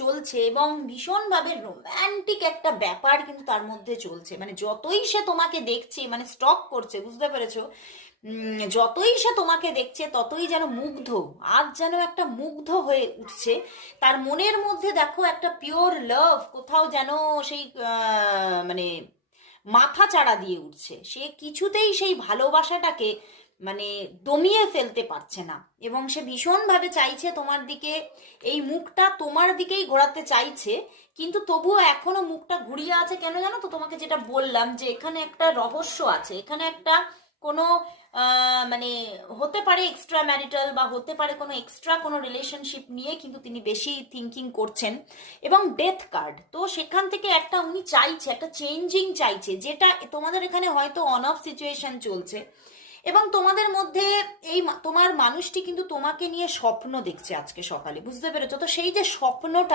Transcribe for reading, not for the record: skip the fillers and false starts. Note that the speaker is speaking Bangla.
চলছে এবং ভীষণভাবে রোম্যান্টিক একটা ব্যাপার কিন্তু তার মধ্যে চলছে। মানে যতই সে তোমাকে দেখছে, মানে স্টক করছে, বুঝতে পেরেছো? যতই সে তোমাকে দেখছে ততই যেন মুগ্ধ, আজ যেন একটা মুগ্ধ হয়ে উঠছে তার মনের মধ্যে। দেখো, একটা পিওর লাভ কোথাও যেন সেই মানে মাথা চাড়া দিয়ে উঠছে। সে কিছুতেই সেই ভালোবাসাটাকে মানে দমিয়ে ফেলতে পারছে না এবং সে ভীষণভাবে চাইছে তোমার দিকে, এই মুখটা তোমার দিকেই ঘোরাতে চাইছে। কিন্তু তবুও এখনো মুখটা ঘুরিয়ে আছে কেন জানো তো? তোমাকে যেটা বললাম যে এখানে একটা রহস্য আছে, এখানে একটা কোনো মানে হতে পারে এক্সট্রা ম্যারিটাল বা হতে পারে কোনো এক্সট্রা কোনো রিলেশনশিপ নিয়ে কিন্তু তিনি বেশি থিঙ্কিং করছেন। এবং ডেথ কার্ড তো সেখান থেকে একটা উনি চাইছে, একটা চেঞ্জিং চাইছে, যেটা তোমাদের এখানে হয়তো অন অফ সিচুয়েশন চলছে এবং তোমাদের মধ্যে এই তোমার মানুষটি কিন্তু তোমাকে নিয়ে স্বপ্ন দেখছে আজকে সকালে, বুঝতে পেরেছো তো? সেই যে স্বপ্নটা